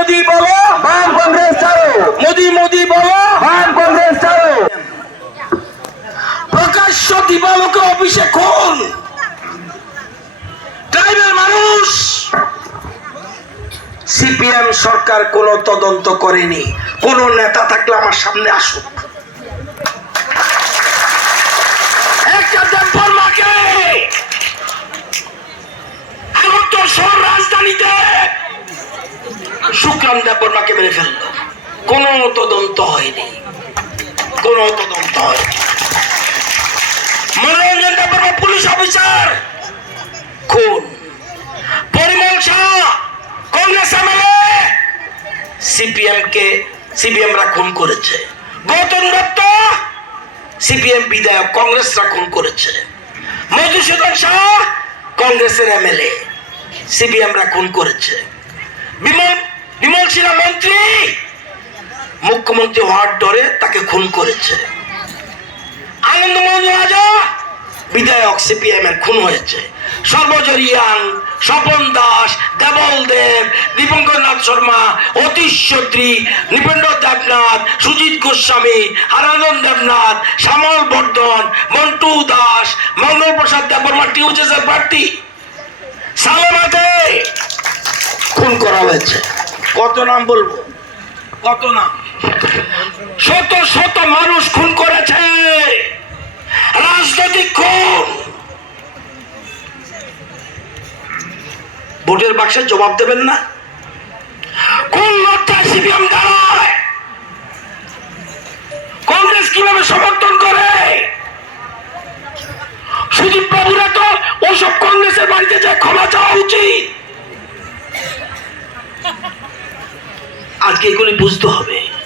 মোদি বলো, বাম কংগ্রেস ছাড়ো, মোদি মোদি বলো, বাম কংগ্রেস ছাড়ো। প্রকাশ্য দিবালোকে অফিসে খুন, ট্রাইবেল মানুষ। সিপিএম সরকার কোন তদন্ত করেনি। কোন নেতা থাকলে আমার সামনে আসুক। একটা দেববর্মাকে আগরতলা শহর রাজধানীতে শুক্লান দেববর্মাকে মেরে ফেললো। কোন তদন্ত হয়নি, কোন তদন্ত হয়নি। মনোরঞ্জন দেববর্মা পুলিশ অফিসার খুন। পরিমল শাহ কংগ্রেস এমএলএ, সিপিএমরা খুন করেছে। গৌতম দত্ত সিপিএম বিধায়ক, কংগ্রেসরা খুন করেছে। মধুসূদন শাহ কংগ্রেসের এমএলএ, সিপিএমরা খুন করেছে। বিমল সিনহা মন্ত্রী, মুখ্যমন্ত্রী হওয়ার ডরে তাকে খুন করেছে। আনন্দমোহন রাজা বিধায়ক, সিপিএম এর খুন হয়েছে। সর্বজরিয়াং, স্বপন দাস, দেবল দেব, দীপঙ্করনাথ শর্মা, অতীশ চৌধুরী, নৃপেন্দ্র দেবনাথ, সুজিত গোস্বামী, হারানন্দ দেবনাথ, শ্যামল বর্ধন, মন্টু দাস, মঙ্গল প্রসাদ দেববর্মা টিউজেসের প্রার্থী সালেমাতে খুন করা হয়েছে। কত নাম বলবো, কত নাম? শত শত মানুষ খুন করেছে, রাজনৈতিক খুন। ভোটের বাক্সে জবাব দেবেন না? কোন লড়াই সিপিএম দাঁড়ায়? কংগ্রেস কিভাবে সমর্থন করে? সুদীপ বাবুরা তো ওসব কংগ্রেসের বাড়িতে যায় ক্ষমা চাওয়া উচিত। আজকে এগুলি বুঝতে হবে।